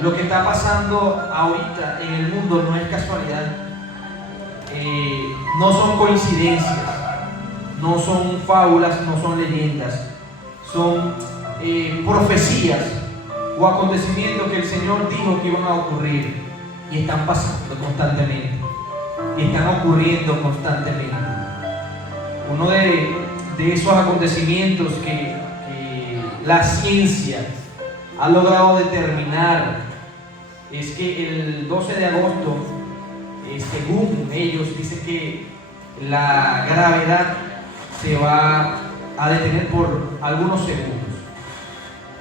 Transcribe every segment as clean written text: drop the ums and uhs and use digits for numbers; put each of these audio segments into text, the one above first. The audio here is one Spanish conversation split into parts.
Lo que está pasando ahorita en el mundo no es casualidad, no son coincidencias, no son fábulas, no son leyendas, son profecías o acontecimientos que el Señor dijo que iban a ocurrir y están pasando constantemente y están ocurriendo constantemente. Uno de esos acontecimientos que la ciencia ha logrado determinar es que el 12 de agosto, según ellos, dicen que la gravedad se va a detener por algunos segundos.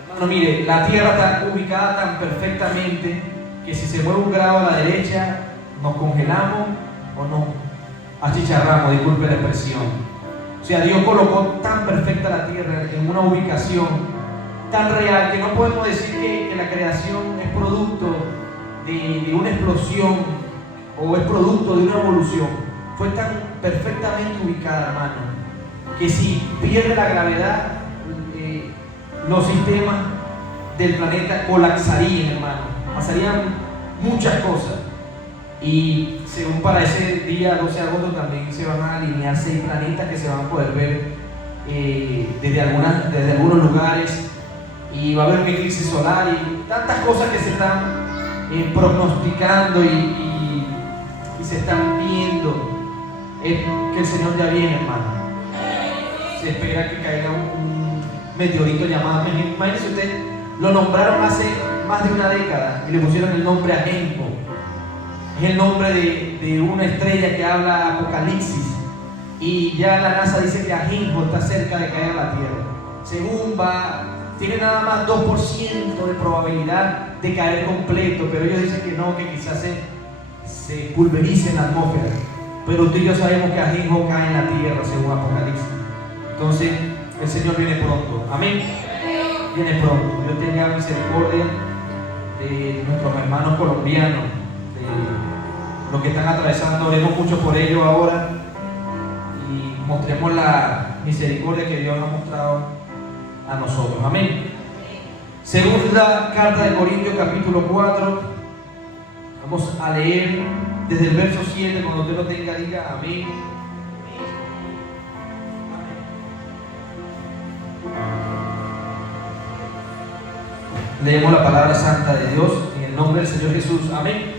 Hermano, mire, la Tierra está ubicada tan perfectamente que si se mueve un grado a la derecha, nos congelamos o nos achicharramos, disculpe la expresión. O sea, Dios colocó tan perfecta la Tierra en una ubicación tan real que no podemos decir que la creación es producto de una explosión o es producto de una evolución. Fue tan perfectamente ubicada, hermano, que si pierde la gravedad, los sistemas del planeta colapsarían, hermano. Pasarían muchas cosas. Y según para ese día 12 de agosto también se van a alinear 6 planetas que se van a poder ver desde algunos lugares, y va a haber un eclipse solar y tantas cosas que se están prognosticando y se están viendo. Que el Señor ya viene, hermano. Se espera que caiga un meteorito llamado, imagínense usted, lo nombraron hace más de una década y le pusieron el nombre Ajenjo. Es el nombre de una estrella que habla Apocalipsis, y ya la NASA dice que Ajenjo está cerca de caer a la Tierra. Según tiene nada más 2% de probabilidad de caer completo, pero ellos dicen que no, que quizás se pulverice en la atmósfera. Pero tú y yo sabemos que Ajenjo cae en la Tierra, según Apocalipsis. Entonces, el Señor viene pronto. Amén. Viene pronto. Dios tenga misericordia de nuestros hermanos colombianos, lo que están atravesando. Oremos mucho por ellos ahora y mostremos la misericordia que Dios nos ha mostrado a nosotros. Amén. Segunda carta de Corintios, capítulo 4. Vamos a leer desde el verso 7. Cuando usted lo tenga, diga amén. Leemos la palabra santa de Dios en el nombre del Señor Jesús. Amén.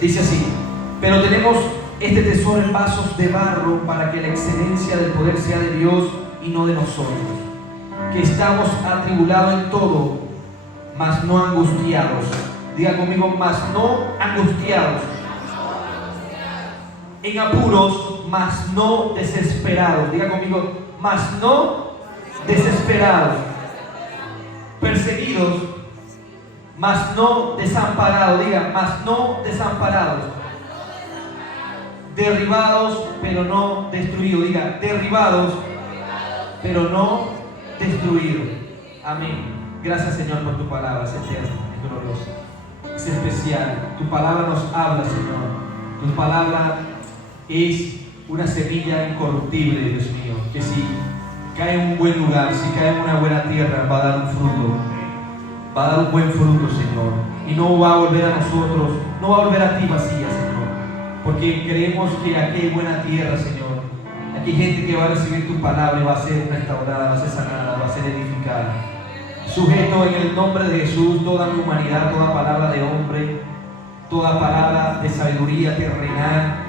Dice así: pero tenemos este tesoro en vasos de barro, para que la excelencia del poder sea de Dios y no de nosotros, que estamos atribulados en todo, mas no angustiados. Diga conmigo, mas no angustiados. En apuros, mas no desesperados. Diga conmigo, mas no desesperados. Perseguidos, mas no desamparados. Diga, mas no desamparados. Derribados, pero no destruidos. Diga, derribados, pero no destruidos. Amén. Gracias, Señor, por tu palabra. Es eterna, es gloriosa, es especial. Tu palabra nos habla, Señor. Tu palabra es una semilla incorruptible, Dios mío, que si cae en un buen lugar, si cae en una buena tierra, va a dar un fruto. Va a dar un buen fruto, Señor. Y no va a volver a nosotros, no va a volver a ti vacía, Señor. Porque creemos que aquí hay buena tierra, Señor. Aquí hay gente que va a recibir tu palabra y va a ser restaurada, va a ser sanada, va a ser edificada. Sujeto en el nombre de Jesús toda mi humanidad, toda palabra de hombre, toda palabra de sabiduría terrenal.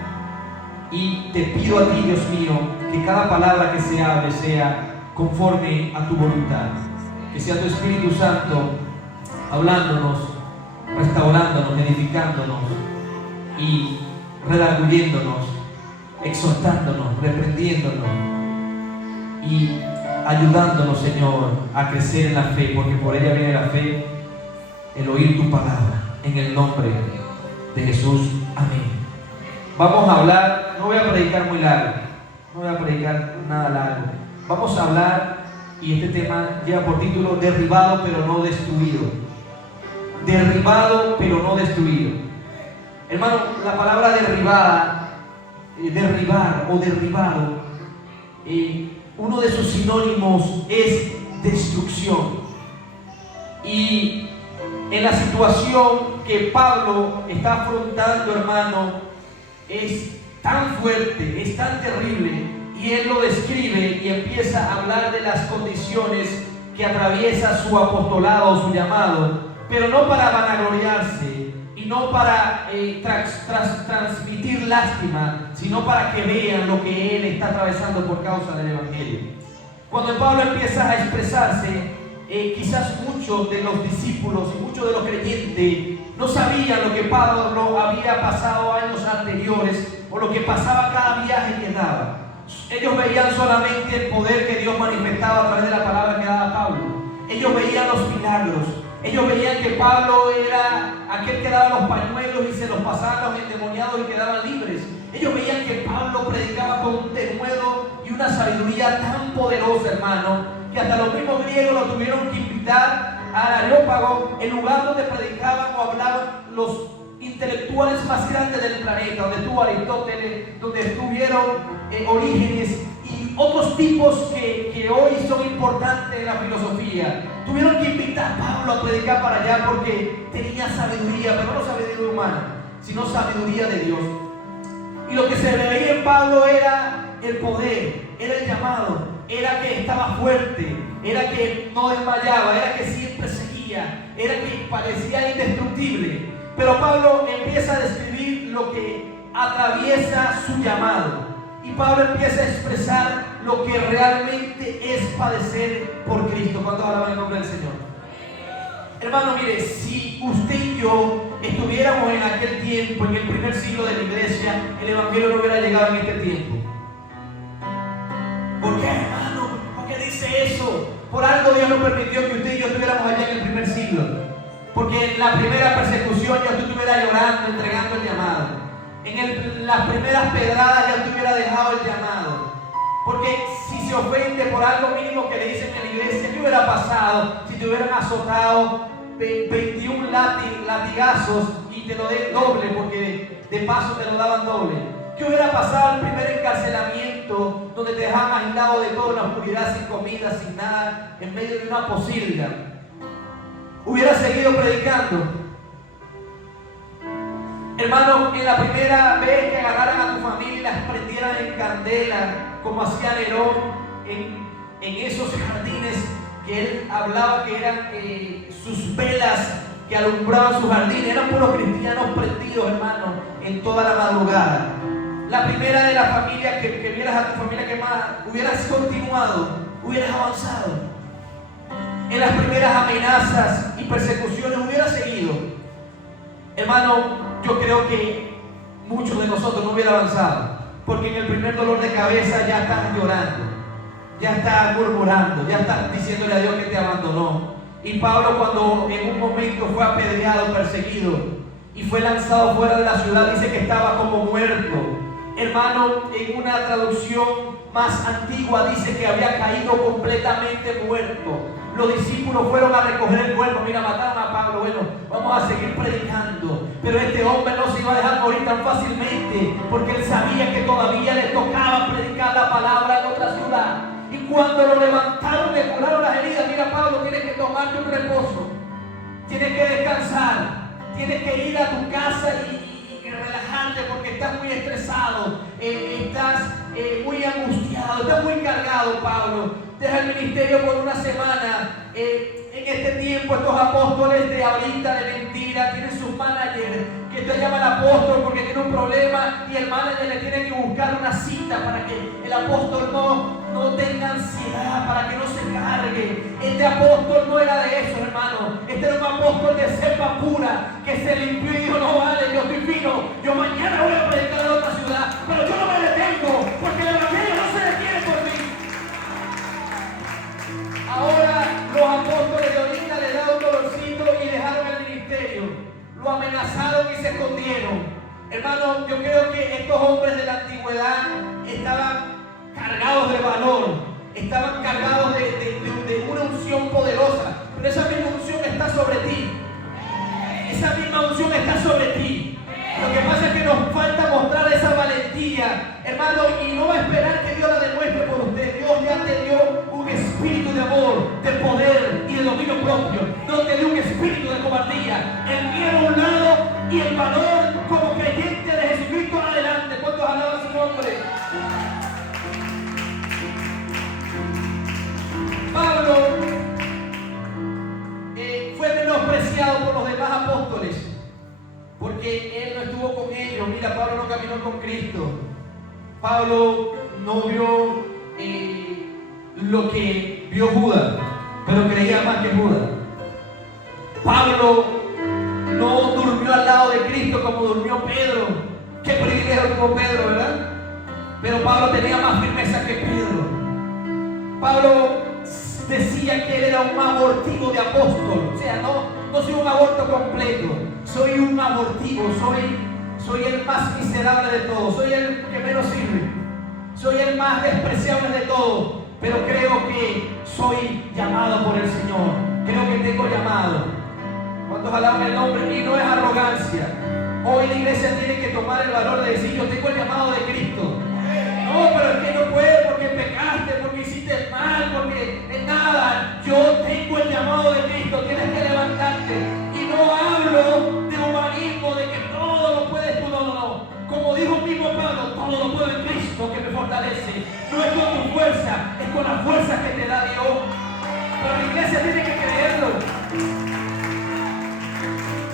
Y te pido a ti, Dios mío, que cada palabra que se hable sea conforme a tu voluntad. Que sea tu Espíritu Santo hablándonos, restaurándonos, edificándonos y redarguyéndonos, exhortándonos, reprendiéndonos y ayudándonos, Señor, a crecer en la fe, porque por ella viene la fe, el oír tu palabra, en el nombre de Jesús. Amén. Vamos a hablar, no voy a predicar muy largo, no voy a predicar nada largo. Vamos a hablar, y este tema lleva por título derribado pero no destruido. Derribado pero no destruido. Hermano, la palabra derribada, derribar o derribado, uno de sus sinónimos es destrucción. Y en la situación que Pablo está afrontando, hermano, es tan fuerte, es tan terrible, y él lo describe y empieza a hablar de las condiciones que atraviesa su apostolado, su llamado, pero no para vanagloriarse y no para transmitir lástima, sino para que vean lo que él está atravesando por causa del Evangelio. Cuando Pablo empieza a expresarse, quizás muchos de los discípulos y muchos de los creyentes no sabían lo que Pablo había pasado años anteriores o lo que pasaba cada viaje que daba. Ellos veían solamente el poder que Dios manifestaba a través de la palabra que daba Pablo. Ellos veían los milagros. Ellos veían que Pablo era aquel que daba los pañuelos y se los pasaban los endemoniados y quedaban libres. Ellos veían que Pablo predicaba con un denuedo y una sabiduría tan poderosa, hermano, que hasta los mismos griegos lo tuvieron que invitar al Areópago, el lugar donde predicaban o hablaban los intelectuales más grandes del planeta, donde estuvo Aristóteles, donde estuvieron Orígenes y otros tipos que hoy son importantes en la filosofía. Tuvieron que invitar a Pablo a predicar para allá porque tenía sabiduría, pero no sabiduría humana, sino sabiduría de Dios. Y lo que se veía en Pablo era el poder, era el llamado, era que estaba fuerte, era que no desmayaba, era que siempre seguía, era que parecía indestructible. Pero Pablo empieza a describir lo que atraviesa su llamado. Y Pablo empieza a expresar lo que realmente es padecer por Cristo. ¿Cuántos alaban el nombre del Señor? Hermano, mire, si usted y yo estuviéramos en aquel tiempo, en el primer siglo de la iglesia, el Evangelio no hubiera llegado en este tiempo. ¿Por qué, hermano? ¿Por qué dice eso? Por algo Dios no permitió que usted y yo estuviéramos allá en el primer siglo. Porque en la primera persecución ya usted estuviera llorando, entregando el llamado. En las primeras pedradas ya usted hubiera dejado el llamado. Porque si se ofende por algo mínimo que le dicen en la iglesia, ¿qué hubiera pasado si te hubieran azotado 21 latigazos y te lo den doble? Porque de paso te lo daban doble. ¿Qué hubiera pasado el primer encarcelamiento donde te dejaban aislado de toda la oscuridad, sin comida, sin nada, en medio de una posilga? ¿Hubiera seguido predicando? Hermano, en la primera vez que agarraran a tu familia y las prendieran en candela, como hacía Nerón en esos jardines que él hablaba que eran sus velas que alumbraban sus jardines, eran puros cristianos prendidos, hermano, en toda la madrugada. La primera de las familias que vieras a tu familia quemada, hubieras continuado, hubieras avanzado. En las primeras amenazas y persecuciones hubieras seguido. Hermano, yo creo que muchos de nosotros no hubieran avanzado, porque en el primer dolor de cabeza ya estás llorando, ya estás murmurando, ya estás diciéndole a Dios que te abandonó. Y Pablo, cuando en un momento fue apedreado, perseguido y fue lanzado fuera de la ciudad, dice que estaba como muerto. Hermano, en una traducción más antigua dice que había caído completamente muerto. Los discípulos fueron a recoger el cuerpo. Mira, mataron a Pablo. Bueno, vamos a seguir predicando. Pero este hombre no se iba a dejar morir tan fácilmente, porque él sabía que todavía le tocaba predicar la palabra en otra ciudad. Y cuando lo levantaron, le curaron las heridas. Mira, Pablo, tienes que tomarte un reposo, tienes que descansar, tienes que ir a tu casa y relajarte, porque estás muy estresado, estás muy angustiado, estás muy cargado. Pablo deja el ministerio por una semana. En este tiempo estos apóstoles de ahorita de mentira tienen sus managers que te llaman apóstol porque tiene un problema y el manager le tiene que buscar una cita para que el apóstol no tenga ansiedad, para que no se cargue. Este apóstol no era de eso, hermano. Este era un apóstol de cepa pura que se limpió y dijo: no vale, yo estoy fino, yo mañana voy a predicar en otra ciudad, pero yo no me detengo porque el evangelio no se detiene por mí. Ahora los apóstoles de ahorita le daban un dolorcito y dejaron el ministerio. Lo amenazaron y se escondieron. Hermano, yo creo que estos hombres de la antigüedad estaban cargados de valor, estaban cargados de una unción poderosa. Pero esa misma unción está sobre ti. Esa misma unción está sobre ti. Lo que pasa es que nos falta mostrar esa valentía, hermano, y no va a esperar que Dios la demuestre por usted. Dios ya te dio un espíritu de amor, de poder y de dominio propio. No te dio un espíritu de cobardía. y el valor como creyente de Jesucristo adelante. ¿Cuántos alaban su nombre? Pablo fue menospreciado por los demás apóstoles porque él no estuvo con ellos. Mira, Pablo no caminó con Cristo. Pablo no vio lo que vio Judas, pero creía más que Judas. Pablo no durmió al lado de Cristo como durmió Pedro. Qué privilegio tuvo Pedro, ¿verdad? Pero Pablo tenía más firmeza que Pedro. Pablo decía que él era un abortivo de apóstol. O sea, no soy un aborto completo, soy un abortivo, soy el más miserable de todos, soy el que menos sirve, soy el más despreciable de todos, pero creo que soy llamado por el Señor, creo que tengo llamado. ¿Cuántos alaban el nombre? Y no es arrogancia. Hoy la iglesia tiene que tomar el valor de decir: yo tengo el llamado de Cristo. No, pero es que no puedes porque pecaste, porque hiciste mal, porque es nada. Yo tengo el llamado de Cristo, tienes que levantarte. Y no hablo de humanismo, de que todo lo puedes tú, no. Como dijo mismo Pablo, todo lo puedo en Cristo que me fortalece. No es con tu fuerza, es con la fuerza que te da Dios. Pero la iglesia tiene que creerlo.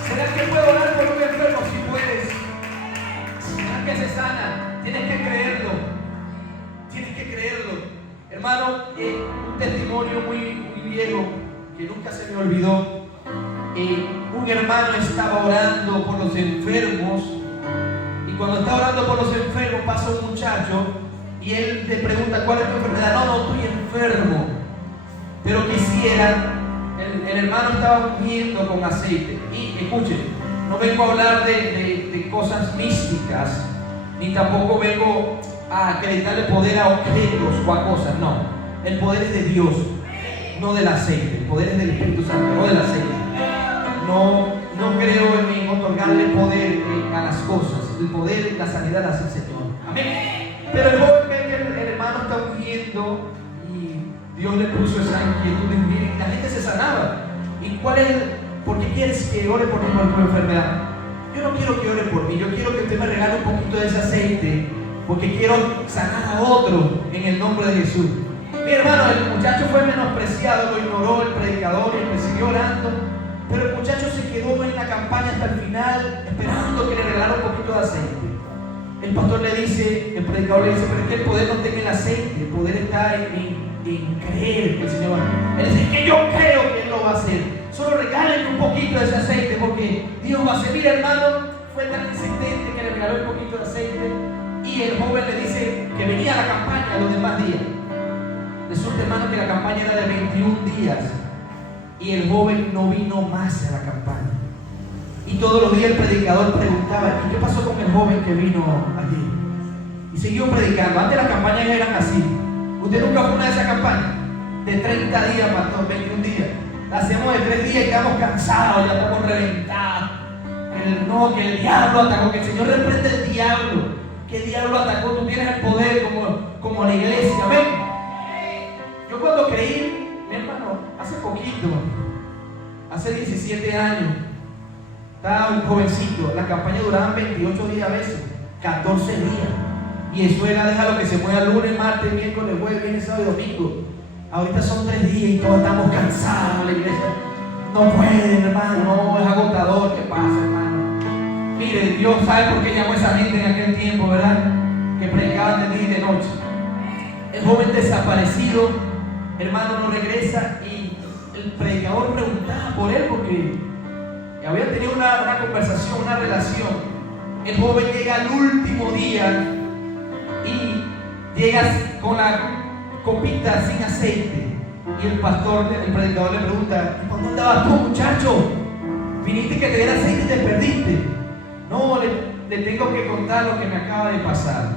¿Será que puedo orar por un enfermo? Si puedes. ¿Será que se sana? Tienes que creerlo. Tienes que creerlo. Hermano, un testimonio muy viejo que nunca se me olvidó. Un hermano estaba orando por los enfermos, y cuando está orando por los enfermos pasa un muchacho y él le pregunta: ¿cuál es tu enfermedad? No, estoy enfermo, pero quisiera. El hermano estaba ungiendo con aceite. Y escuchen, no vengo a hablar de cosas místicas, ni tampoco vengo a acreditarle poder a objetos o a cosas. No, el poder es de Dios, no del aceite. El poder es del Espíritu Santo, no del aceite. No creo en otorgarle poder a las cosas. El poder, la sanidad la hace el Señor. Amén. Pero el joven ve que el hermano está ungiendo y Dios le puso esa inquietud de ungir y la gente se sanaba. ¿Y cuál es? ¿Por qué quieres que ore por ti por tu enfermedad? Yo no quiero que ore por mí, yo quiero que usted me regale un poquito de ese aceite, porque quiero sanar a otro en el nombre de Jesús. Mi hermano, el muchacho fue menospreciado, lo ignoró el predicador y me siguió orando, pero el muchacho se quedó en la campaña hasta el final, esperando que le regalara un poquito de aceite. El pastor le dice, el predicador le dice: pero es que el poder no está en el aceite, el poder está en creer que el Señor va a hacer. Él dice: que yo creo que Él lo va a hacer, solo regálenme un poquito de ese aceite porque Dios va a hacer. Mira, hermano, fue tan insistente que le regaló un poquito de aceite, y el joven le dice que venía a la campaña los demás días. Resulta, hermano, que la campaña era de 21 días y el joven no vino más a la campaña. Y todos los días el predicador preguntaba: ¿y qué pasó con el joven que vino allí? Y siguió predicando. Antes las campañas eran así. Usted nunca fue a una de esas campañas de 30 días, pastor, 21 días. La hacemos de 3 días y quedamos cansados, ya estamos reventados. Que el diablo atacó, que el Señor reprende el diablo. ¿Qué diablo atacó? Tú tienes el poder como la iglesia. ¿Ven? Yo cuando creí, mi hermano, hace poquito, hace 17 años, estaba un jovencito. Las campañas duraban 28 días a veces, 14 días. Y eso era: déjalo que se mueva lunes, martes, miércoles, jueves, viernes, sábado y domingo. Ahorita son 3 días y todos estamos cansados. La iglesia no puede, hermano, no, es agotador. ¿Qué pasa, hermano? Mire, Dios sabe por qué llamó a esa gente en aquel tiempo, ¿verdad? Que predicaban de día y de noche. El joven desaparecido, hermano, no regresa, y el predicador preguntaba por él porque había tenido una conversación, una relación. El joven llega al último día y llegas con la copita sin aceite, y el pastor, el predicador le pregunta: ¿y cuándo andabas tú, muchacho? Viniste que te diera aceite y te perdiste. No, le tengo que contar lo que me acaba de pasar.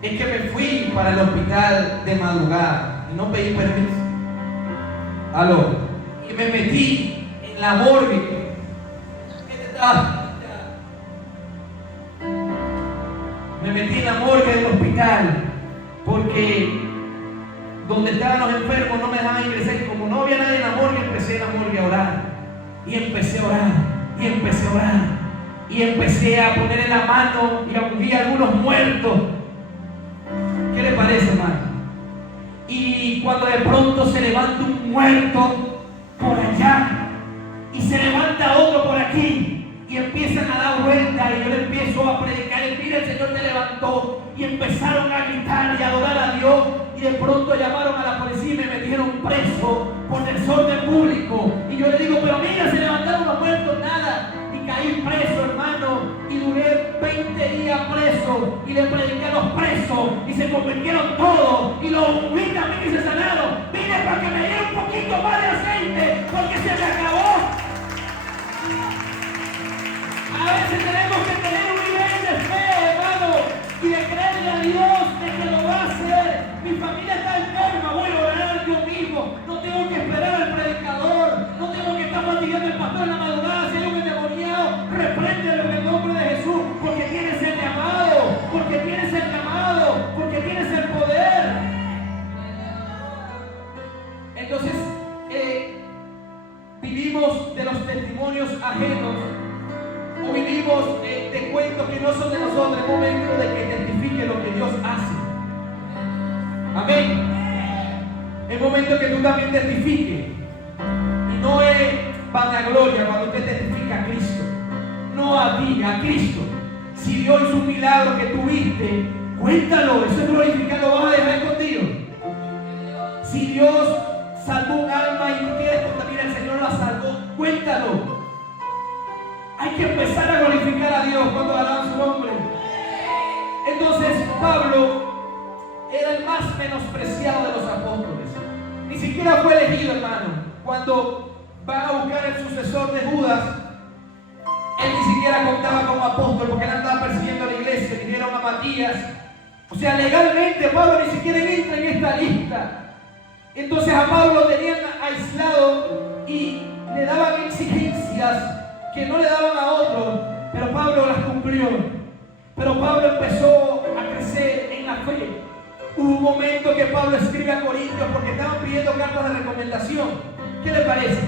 Es que me fui para el hospital de madrugada y no pedí permiso. Aló. Y me metí en la morgue. Me metí en la morgue del hospital porque donde estaban los enfermos no me dejaban ingresar, y como no había nadie en la morgue, empecé en la morgue a orar, y empecé a orar, y empecé a orar, y empecé a ponerle la mano y a ungir a algunos muertos. ¿Qué le parece, hermano? Y cuando de pronto se levanta un muerto por allá y se levanta otro por aquí y empiezan a dar vueltas y yo le empiezo a predicar y mira, el Señor te levantó, y empezaron a gritar y a adorar a Dios, y de pronto llamaron a la policía y me metieron preso por desorden público. Y yo le digo, pero mira, se levantaron los muertos, nada. Y caí preso, hermano, y duré 20 días preso y le prediqué a los presos y se convirtieron todos y los ungí también y se sanaron. Mire, para que me dé un poquito más de aceite porque se me acabó. A veces tenemos que tener un nivel de fe, hermano, y de creerle a Dios de que lo va a hacer. Mi familia está enferma, voy a orar yo mismo. No tengo que esperar al predicador, no tengo que estar fatigando al pastor en la madrugada. Si hay un endemoniado, repréndelo en el nombre de Jesús, porque tienes el llamado, porque tienes el llamado, porque tienes el poder. Entonces, vivimos de los testimonios ajenos, o vivimos de cuentos que no son de nosotros. Es momento de que testifique lo que Dios hace. Amén. Es momento que tú también testifiques. Y no es vanagloria cuando usted testifica a Cristo. No a ti, a Cristo. Si Dios hizo un milagro que tú viste, cuéntalo. Eso es glorificar, lo vas a dejar escondido. Si Dios salvó un alma y tú quieres contar, mira, el Señor la salvó, cuéntalo. Hay que empezar a glorificar a Dios cuando alaban su nombre. Entonces Pablo era el más menospreciado de los apóstoles. Ni siquiera fue elegido, hermano. Cuando van a buscar el sucesor de Judas, él ni siquiera contaba como apóstol porque él andaba persiguiendo a la iglesia. Vinieron a Matías. O sea, legalmente Pablo ni siquiera entra en esta lista. Entonces a Pablo lo tenían aislado y le daban exigencias que no le daban a otros, pero Pablo las cumplió. Pero Pablo empezó a crecer en la fe. Hubo un momento que Pablo escribe a Corintios porque estaban pidiendo cartas de recomendación. ¿Qué le parece?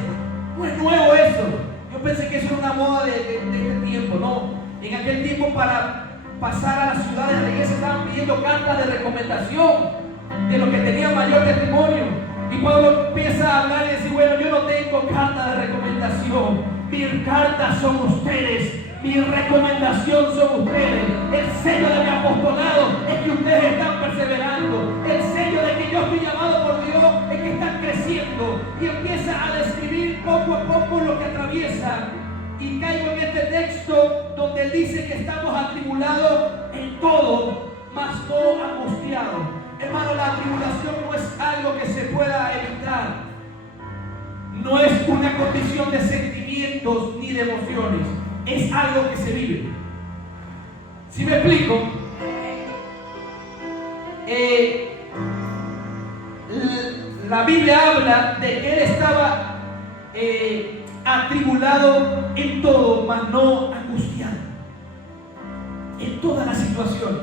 No es nuevo eso. Yo pensé que eso era una moda de este tiempo. No, en aquel tiempo para pasar a las ciudades de la iglesia estaban pidiendo cartas de recomendación de los que tenían mayor testimonio. Y Pablo empieza a hablar y decir, bueno, yo no tengo carta de recomendación. Mis cartas son ustedes, mi recomendación son ustedes. El sello de mi apostolado es que ustedes están perseverando. El sello de que yo estoy llamado por Dios es que están creciendo. Y empieza a describir poco a poco lo que atraviesa. Y caigo en este texto donde él dice que estamos atribulados en todo, mas no angustiados. Hermano, la tribulación no es algo que se pueda evitar. No es una condición de sentimientos ni de emociones. Es algo que se vive. ¿Sí me explico? La Biblia habla de que él estaba atribulado en todo, mas no angustiado. En todas las situaciones.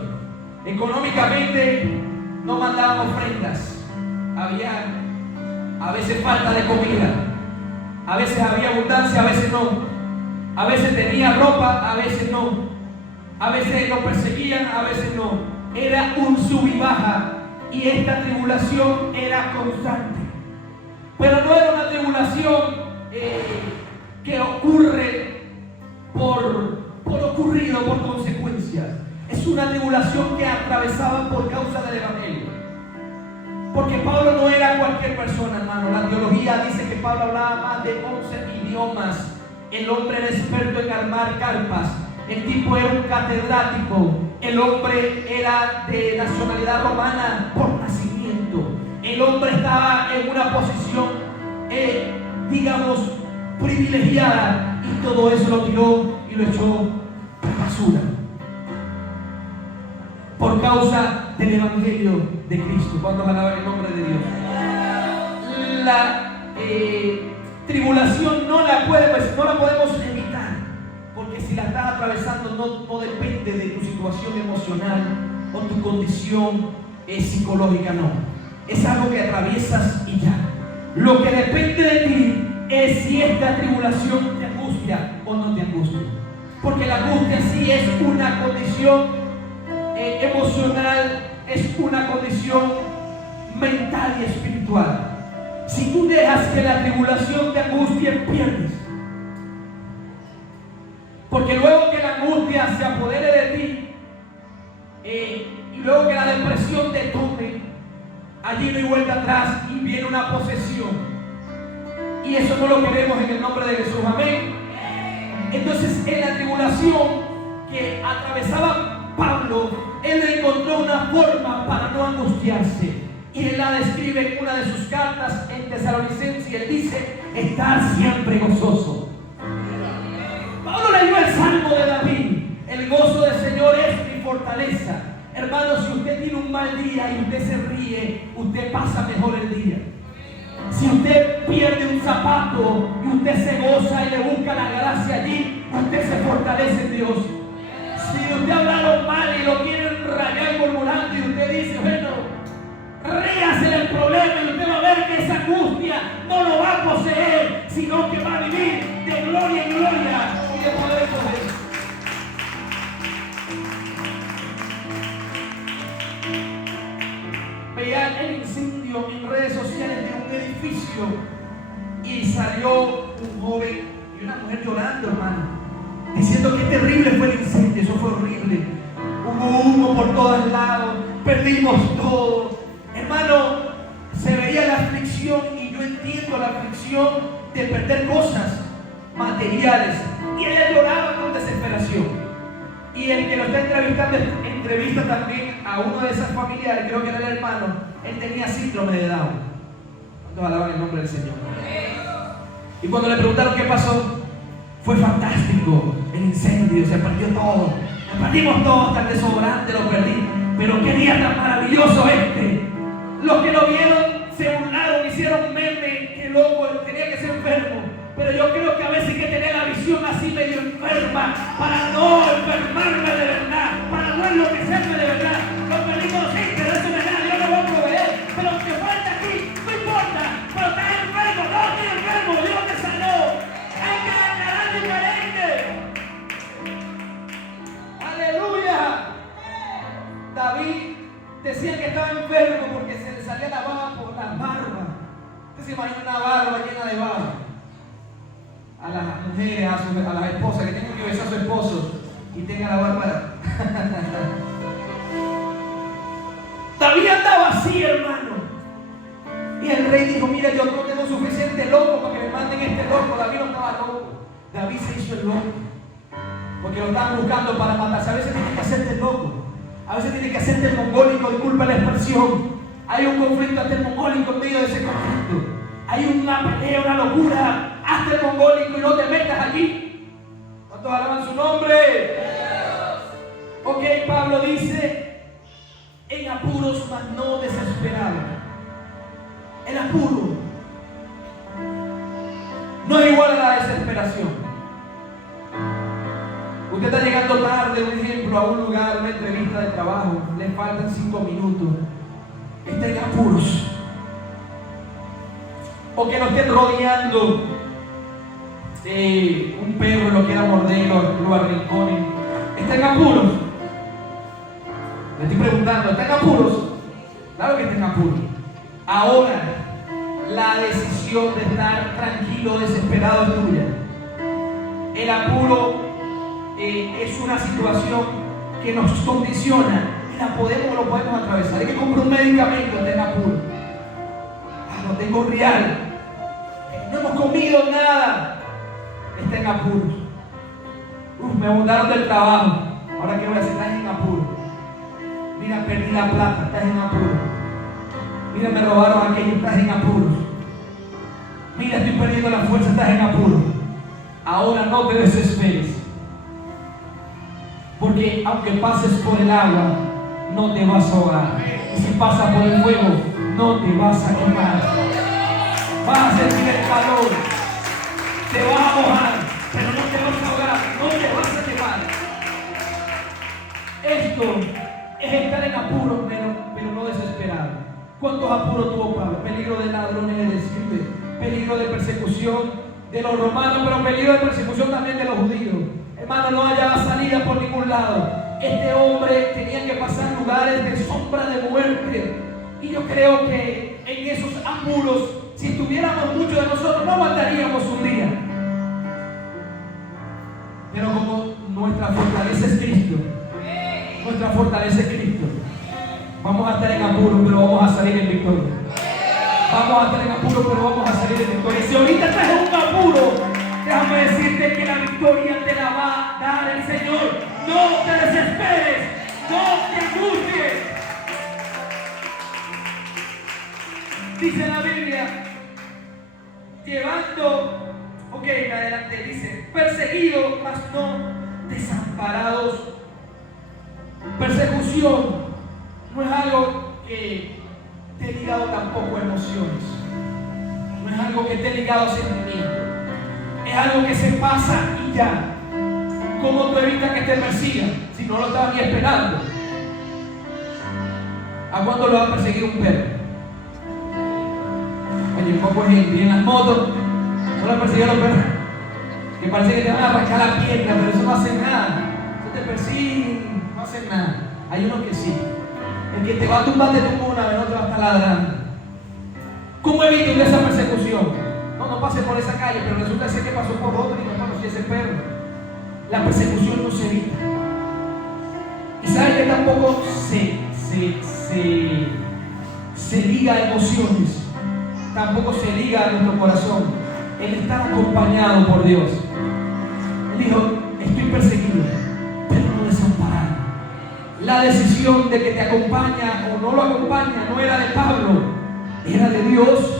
Económicamente no mandaban ofrendas. Había a veces falta de comida. A veces había abundancia, a veces no. A veces tenía ropa, a veces no. A veces lo perseguían, a veces no. Era un sub y baja. Y esta tribulación era constante. Pero no era una tribulación que ocurre por ocurrido, por consecuencias. Es una tribulación que atravesaban por causa del Evangelio. Porque Pablo no era cualquier persona, hermano. La teología dice que Pablo hablaba más de 11 idiomas. El hombre era experto en armar carpas. El tipo era un catedrático. El hombre era de nacionalidad romana por nacimiento. El hombre estaba en una posición, digamos, privilegiada. Y todo eso lo tiró y lo echó a basura. Por causa del Evangelio de Cristo. Cuando alaban el nombre de Dios. La tribulación no la podemos evitar. Porque si la estás atravesando no depende de tu situación emocional o tu condición psicológica, no. Es algo que atraviesas y ya. Lo que depende de ti es si esta tribulación te angustia o no te angustia. Porque la angustia y es una condición emocional, es una condición mental y espiritual. Si tú dejas que la tribulación te angustie, pierdes. Porque luego que la angustia se apodere de ti, y luego que la depresión te tome, allí no hay vuelta atrás y viene una posesión. Y eso no lo queremos en el nombre de Jesús. Amén. Entonces, en la tribulación que atravesaba Pablo, él encontró una forma para no angustiarse. Y él la describe en una de sus cartas en Tesalonicenses, y él dice: estar siempre gozoso. Pablo leyó el Salmo de David: el gozo del Señor es mi fortaleza. Hermano, si usted tiene un mal día y usted se ríe, usted pasa mejor el día. Si usted pierde un zapato y usted se goza y le busca la gracia allí, usted se fortalece en Dios. Si usted hablaron mal y lo quieren rayar murmurando y usted dice: bueno, ríase del problema, y usted va a ver que esa angustia no lo va a poseer, sino que va a vivir de gloria en gloria y de poder en poder. Veía el incendio en redes sociales de un edificio y salió un joven y una mujer llorando, hermano, diciendo que terrible fue el incendio. Eso fue horrible. Hubo humo por todos lados, perdimos todo. Hermano, se veía la aflicción, y yo entiendo la aflicción de perder cosas materiales, y ella lloraba con desesperación. Y el que lo está entrevistando entrevista también a uno de esas familiares, creo que era el hermano. Él tenía síndrome de Down. ¿Cuántos alaban el nombre del Señor? Y cuando le preguntaron qué pasó, fue fantástico. El incendio, se perdió todo. Lo perdimos todo, hasta el desodorante lo perdí. Pero qué día tan maravilloso este. Los que lo vieron se burlaron, hicieron meme, que loco, tenía que ser enfermo. Pero yo creo que a veces hay que tener la visión así medio enferma para no enfermarme de verdad, para no enloquecerme de verdad. Lo perdimos, sí, pero eso no es nada, yo lo voy a proveer. Pero lo que falta aquí, no importa, pero estás enfermo, no estoy enfermo, Dios te sanó. Hay que declarar diferente. Aleluya. David decía que estaba enfermo porque se le salía la baba por las barbas. Usted se imagina una barba llena de baba. A las mujeres, a las esposas, que tengan que besar a su esposo y tenga la barba. David andaba así, hermano. Y el rey dijo: mira, yo no tengo suficiente loco para que me manden este loco. David no estaba loco. David se hizo el loco, porque lo estaban buscando para matarse. A veces tienes que hacerte el loco. A veces tienes que hacerte el mongólico, disculpa la expresión. Hay un conflicto ante el mongólico en medio de ese conflicto. Hay una pelea, una locura. Hazte el mongólico y no te metas allí. ¿Cuántos alaban su nombre? Ok, Pablo dice: en apuros, mas no desesperado. El apuro no es igual a la desesperación. Usted está llegando tarde, un ejemplo, a un lugar, una entrevista de trabajo, le faltan 5 minutos, está en apuros. O que lo estén rodeando un perro lo quiera morder y lo arrinconen. ¿Está en apuros? Le estoy preguntando, ¿está en apuros? Claro que está en apuros. Ahora, la decisión de estar tranquilo, desesperado es tuya. El apuro es una situación que nos condiciona y lo podemos atravesar. Hay que comprar un medicamento, está en apuro. No tengo real. No hemos comido nada. Está en apuros. Me botaron del trabajo. Ahora qué voy a hacer, estás en apuros. Mira, perdí la plata, estás en apuros. Mira, me robaron aquello, estás en apuros. Mira, estoy perdiendo la fuerza, estás en apuros. Ahora no te desesperes. Porque aunque pases por el agua, no te vas a ahogar. Y si pasas por el fuego, no te vas a quemar. Vas a sentir el calor. Te vas a mojar, pero no te vas a ahogar, no te vas a quemar. Esto es estar en apuros, pero no desesperado. ¿Cuántos apuros tuvo Pablo? Peligro de ladrones, le describe. Peligro de persecución, de los romanos, pero peligro de persecución también de los judíos. Hermano, no hallaba salida por ningún lado. Este hombre tenía que pasar lugares de sombra de muerte. Y yo creo que en esos apuros, si tuviéramos muchos de nosotros, no aguantaríamos un día. Pero como nuestra fortaleza es Cristo, nuestra fortaleza es Cristo, vamos a estar en apuros, pero vamos a salir en victoria. Vamos a estar en apuros, pero vamos a salir en victoria. Si ahorita estás en un apuro, déjame decirte que la victoria te la va a dar el Señor. No te desesperes, no te angusties. Dice la Biblia, llevando, adelante, dice, perseguidos, mas no desamparados. Persecución no es algo que esté ligado tampoco a emociones, no es algo que esté ligado a sentimientos, es algo que se pasa y ya. ¿Cómo tú evitas que te persigan si no lo estabas ni esperando? ¿A cuánto lo va a perseguir un perro? Oye, un poco gente, y en las motos no lo persiguen los perros, que parece que te van a arrancar la pierna, pero eso no hace nada. Eso te persiguen, no hacen nada. Hay unos que sí. El que te va a tumbar te tumba una vez, no te va a estar ladrando. ¿Cómo evito esa persecución? No pase por esa calle, pero resulta ser que pasó por otra y no conocí ese perro. La persecución no se evita. Y sabes que tampoco se liga a emociones, tampoco se liga a nuestro corazón. El estar acompañado por Dios. Él dijo, estoy perseguido, pero no desamparado. La decisión de que te acompaña o no lo acompaña no era de Pablo, era de Dios.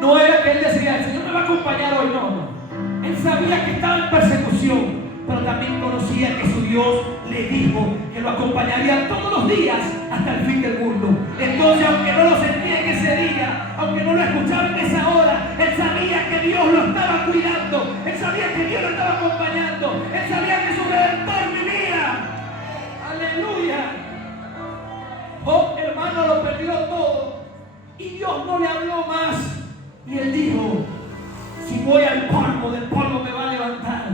No era que él decía, el Señor me va a acompañar hoy, no. Él sabía que estaba en persecución, pero también conocía que su Dios le dijo que lo acompañaría todos los días hasta el fin del mundo. Entonces, aunque no lo sentía en ese día, aunque no lo escuchaba en esa hora, él sabía que Dios lo estaba cuidando, él sabía que Dios lo estaba acompañando, él sabía que su Redentor vivía. ¡Aleluya! Job, hermano, lo perdió todo y Dios no le habló más. Y él dijo, si voy al polvo, del polvo me va a levantar.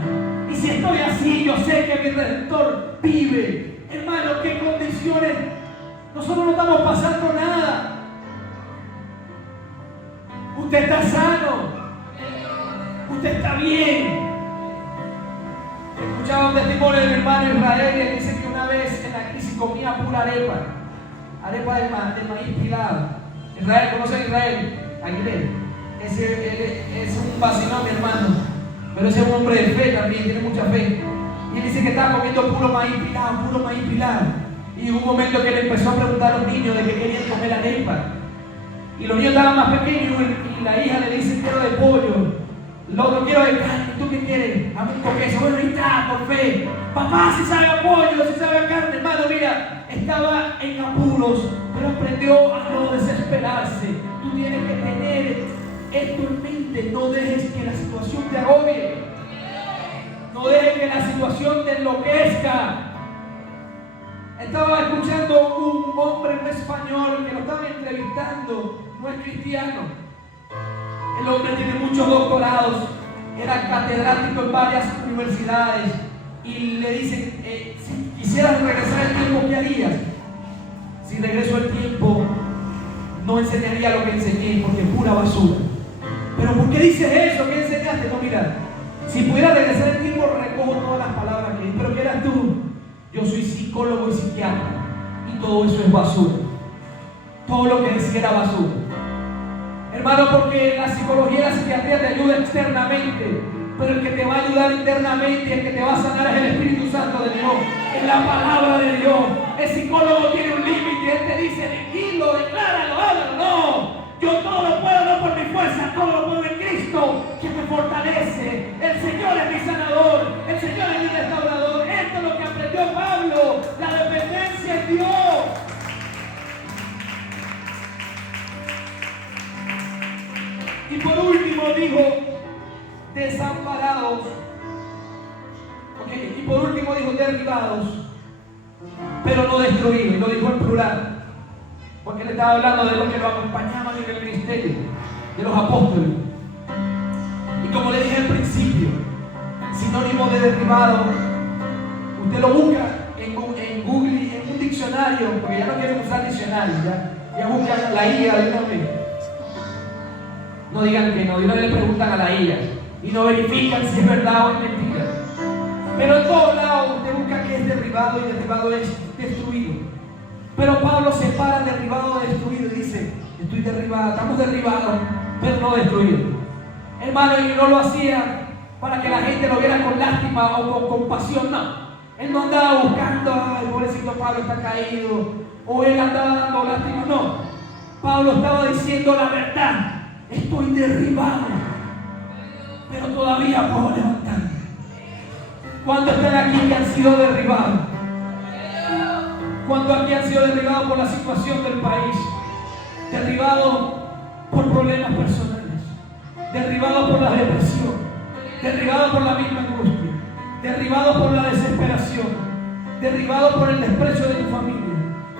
Y si estoy así, yo sé que mi Redentor vive. Hermano, ¿qué condiciones? Nosotros no estamos pasando nada. Usted está sano. Usted está bien. Escuchaba un testimonio de mi hermano Israel y él dice que una vez en la crisis comía pura arepa de maíz pilado. Israel, ¿conoce a Israel? Aguilera. Es un vacilón, mi hermano, pero ese es un hombre de fe también, tiene mucha fe. Y él dice que estaba comiendo puro maíz pilado. Y hubo un momento que le empezó a preguntar a los niños de qué querían comer arepa. Y los niños estaban más pequeños y la hija le dice, quiero de pollo. El otro, quiero de carne. ¿Tú qué quieres? Amo con queso. Bueno, ahí está, por fe. Papá, si sabe a pollo, si sabe a carne. Hermano, mira, estaba en apuros, pero aprendió a no desesperarse. Tú tienes que tener esto en mente. No dejes que la situación te agobie. No dejes que la situación te enloquezca. Estaba escuchando un hombre, un español, que lo estaban entrevistando. No es cristiano. El hombre tiene muchos doctorados. Era catedrático en varias universidades. Y le dicen, si quisieras regresar el tiempo, ¿qué harías? Si regreso el tiempo, no enseñaría lo que enseñé, porque es pura basura. ¿Pero por qué dices eso? ¿Qué enseñaste? No, mira, si pudiera regresar el tiempo, recojo todas las palabras que di. ¿Pero qué eras tú? Yo soy psicólogo y psiquiatra, y todo eso es basura. Todo lo que decía era basura. Hermano, porque la psicología y la psiquiatría te ayuda externamente, pero el que te va a ayudar internamente, el que te va a sanar es el Espíritu Santo de Dios, es la palabra de Dios. El psicólogo tiene un límite, él te dice, dilo, decláralo, háblalo. No, yo todo lo puedo, no por mi fuerza, todo lo puedo en Cristo, que me fortalece. El Señor es mi sanador, el Señor es mi restaurador. Esto es lo que aprendió Pablo, la dependencia en Dios. Y por último dijo, desamparados. Y por último dijo, derribados, pero no destruidos. Lo dijo en plural, porque le estaba hablando de los que lo acompañaban en el ministerio, de los apóstoles. como le dije al principio, sinónimo de derribado, usted lo busca en Google, en un diccionario, porque ya no quieren usar diccionarios, ya buscan la IA de una vez. No digan que no, de una vez le preguntan a la IA y no verifican si es verdad o es mentira. Pero en todos lados usted busca que es derribado y derribado es destruido. Pero Pablo separa derribado de destruido y dice: estoy derribado, estamos derribados, pero no destruidos. Hermano, y no lo hacía para que la gente lo viera con lástima o con compasión, no. Él no andaba buscando, ay, pobrecito Pablo está caído, o él andaba dando lástima, no. Pablo estaba diciendo la verdad: estoy derribado, pero todavía puedo levantarme. ¿Cuántos están aquí que han sido derribados? ¿Cuántos aquí han sido derribados por la situación del país? Derribados por problemas personales, derribados por la depresión, derribados por la misma angustia, derribados por la desesperación, derribados por el desprecio de tu familia,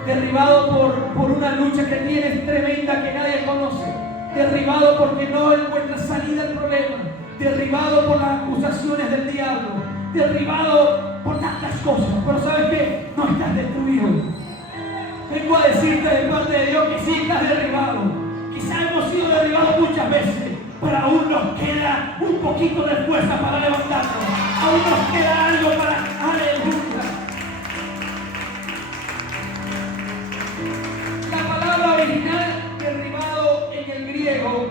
derribados por una lucha que tienes tremenda que nadie conoce, derribado porque no encuentras salida al problema, derribado por las acusaciones del diablo, derribado por tantas cosas. Pero ¿sabes qué? No estás destruido. Vengo a decirte de parte de Dios que sí estás derribado. Quizás hemos sido derribados muchas veces, pero aún nos queda un poquito de fuerza para levantarnos. Aún nos queda algo para... ¡Aleluya! La palabra original derribado en el griego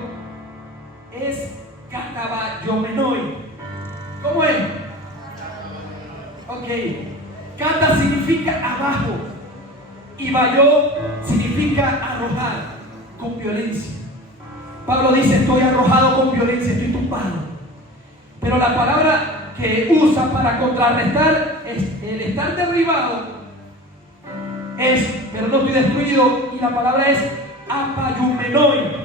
es katabayomenoi. ¿Cómo es? Ok. Kata significa abajo y bayó significa arrojar con violencia. Pablo dice: estoy arrojado con violencia, estoy tumbado. Pero la palabra que usa para contrarrestar el estar derribado es, pero no estoy destruido, y la palabra es apayumenoi,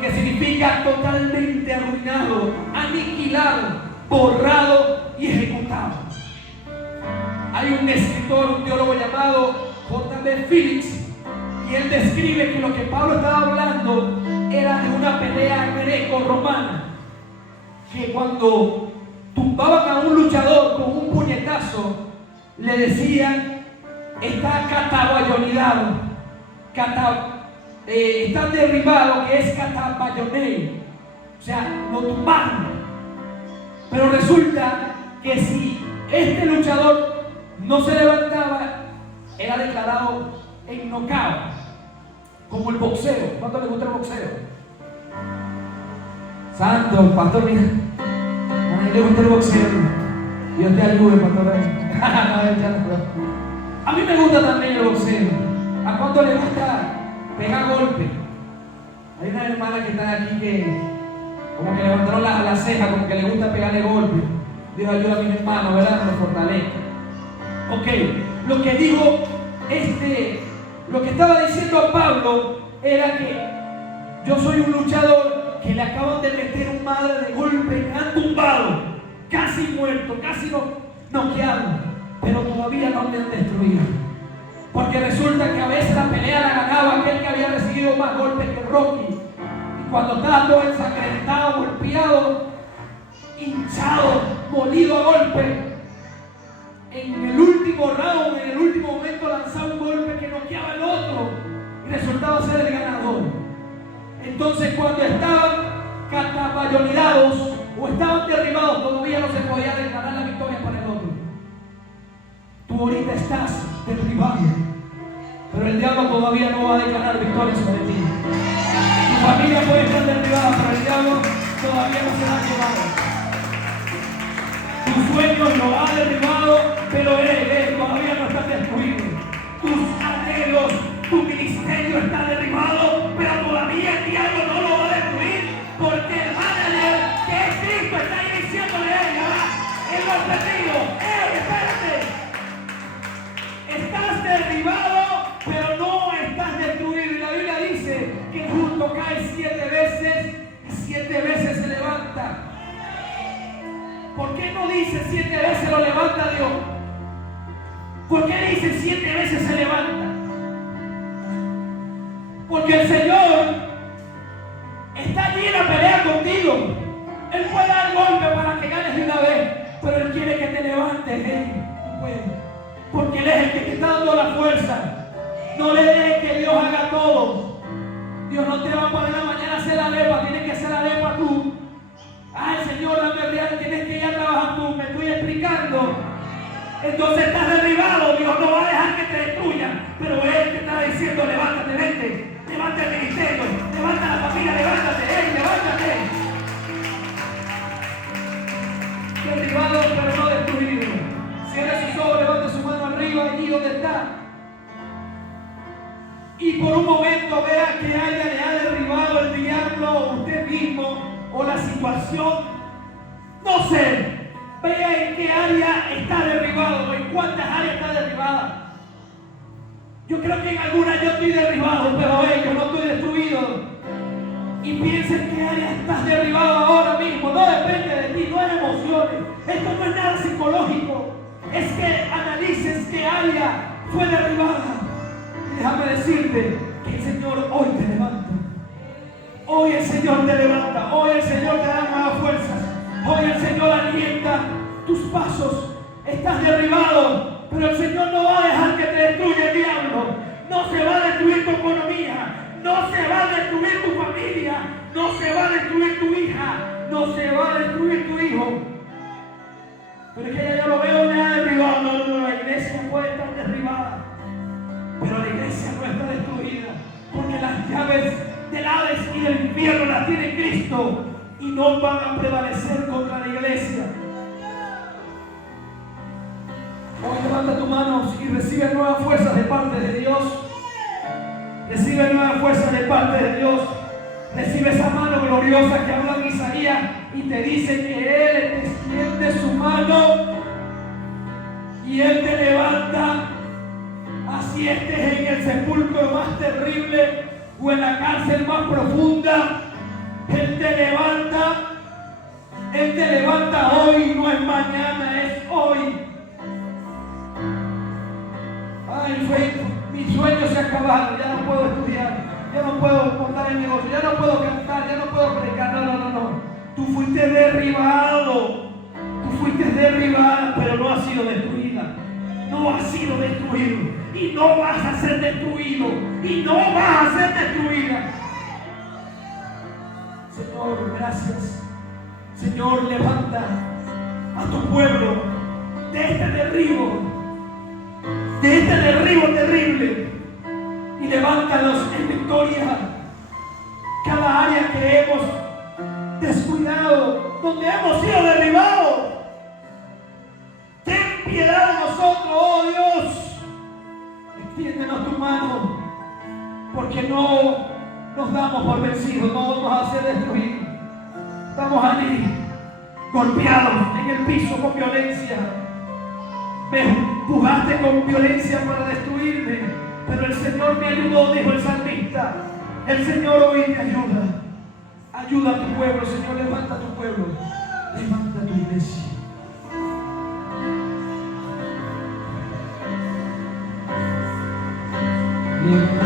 que significa totalmente arruinado, aniquilado, borrado y ejecutado. Hay un escritor, un teólogo llamado J.B. Phillips, y él describe que lo que Pablo estaba hablando era de una pelea greco-romana, que cuando tumbaban a un luchador con un puñetazo, le decían: está catabayonidado, está derribado, que es catabayonei, o sea, lo tumbaron. Pero resulta que si este luchador no se levantaba, era declarado en knockout, como el boxeo. ¿Cuánto le gusta el boxeo? Santo, pastor, mira, a mí le gusta el boxeo. Dios te ayude, pastor. A mí me gusta también el boxeo. ¿A cuánto le gusta pegar golpes? Hay una hermana que está aquí que como que levantaron las cejas, como que le gusta pegarle golpes. Dios ayuda a mis hermanos, ¿verdad? Nos fortalezca. Ok, lo que digo, lo que estaba diciendo Pablo era que yo soy un luchador que le acaban de meter un madre de golpe, me han tumbado, casi muerto, casi noqueado, pero todavía no me han destruido. Porque resulta que a veces la pelea la ganaba aquel que había recibido más golpes que Rocky. Y cuando estaba todo ensangrentado, golpeado, hinchado, molido a golpe, en el último round, en el último momento lanzaba un golpe que noqueaba al otro y resultaba ser el ganador. Entonces, cuando estaban catabayonidados o estaban derribados, todavía no se podía declarar la victoria para el otro. Tú ahorita estás derribado, pero el diablo todavía no va a declarar victoria sobre ti. Tu familia puede estar derribada, pero el diablo todavía no será llevado. Tus sueños lo ha derribado, pero él todavía no está destruido. Tus anhelos, tu ministerio está derribado, pero todavía el diablo no lo va a destruir, porque el manager, que es Cristo, está iniciándole a él, en los perdidos. ¡Ey, espérate! Estás derribado, pero no estás destruido. Y la Biblia dice que el justo cae 7 veces y 7 veces se levanta. ¿Por qué no dice 7 veces lo levanta Dios? ¿Por qué dice 7 veces se levanta? Porque el Señor está allí en la pelea contigo. Él hey, tú puedes. Porque Él es el que te está dando la fuerza. No le dejes que Dios haga todo. Dios no te va a poner la mañana a hacer la lepa, tienes que hacer la lepa tú. Ay, Señor, dame real, tienes que ir a trabajar tú, me estoy explicando. Entonces estás derribado, Dios no va a dejar que te destruyan, pero Él te está diciendo, levántate, vente, levanta el ministerio, levanta la familia, levántate, levántate. Derribado, pero no destruido. Cierre sus ojos, levante su mano arriba, allí donde está. Y por un momento vea que le ha derribado el diablo, o usted mismo, o la situación. No sé. Vea en qué área está derribado, o en cuántas áreas está derribada. Yo creo que en algunas yo estoy derribado, pero yo no estoy destruido. Y piensa en qué área estás derribado ahora mismo. No depende de ti, no es emociones. Esto no es nada psicológico. Es que analices qué área fue derribada. Y déjame decirte que el Señor hoy te levanta. Hoy el Señor te levanta. Hoy el Señor te da nuevas fuerzas. Hoy el Señor alienta tus pasos. Estás derribado, pero el Señor no va a dejar que te destruya el diablo. No se va a destruir tu economía, no se va a destruir tu familia, no se va a destruir tu hija, no se va a destruir tu hijo. Pero es que ya lo veo ya derribado. No, la iglesia puede estar derribada, pero la iglesia no está destruida, porque las llaves del Hades y del infierno las tiene Cristo. Y no van a prevalecer contra la iglesia. Hoy levanta tus manos y recibe nuevas fuerzas de parte de Dios. Recibe nuevas fuerzas de parte de Dios. Recibe esa mano gloriosa que habla en Isaías y te dice que Él extiende su mano y Él te levanta. Así estés en el sepulcro más terrible o en la cárcel más profunda. Él te levanta hoy, no es mañana, es hoy. Ay, mis sueños se acabaron, ya no puedo estudiar, ya no puedo montar el negocio, ya no puedo cantar, ya no puedo predicar. No. Tú fuiste derribado, pero no has sido destruida. No has sido destruido y no vas a ser destruido y no vas a ser destruida. Señor, gracias. Señor, levanta a tu pueblo de este derribo terrible, y levántalos en victoria. Cada área que hemos descuidado, donde hemos sido derribados, ten piedad de nosotros, oh Dios. Extiéndenos tu mano, porque no nos damos por vencidos, no vamos a ser destruidos. Estamos allí, golpeados en el piso con violencia. Me empujaste con violencia para destruirme, pero el Señor me ayudó, dijo el salmista. El Señor hoy te ayuda. Ayuda a tu pueblo, Señor, levanta a tu pueblo. Levanta a tu iglesia. Levanta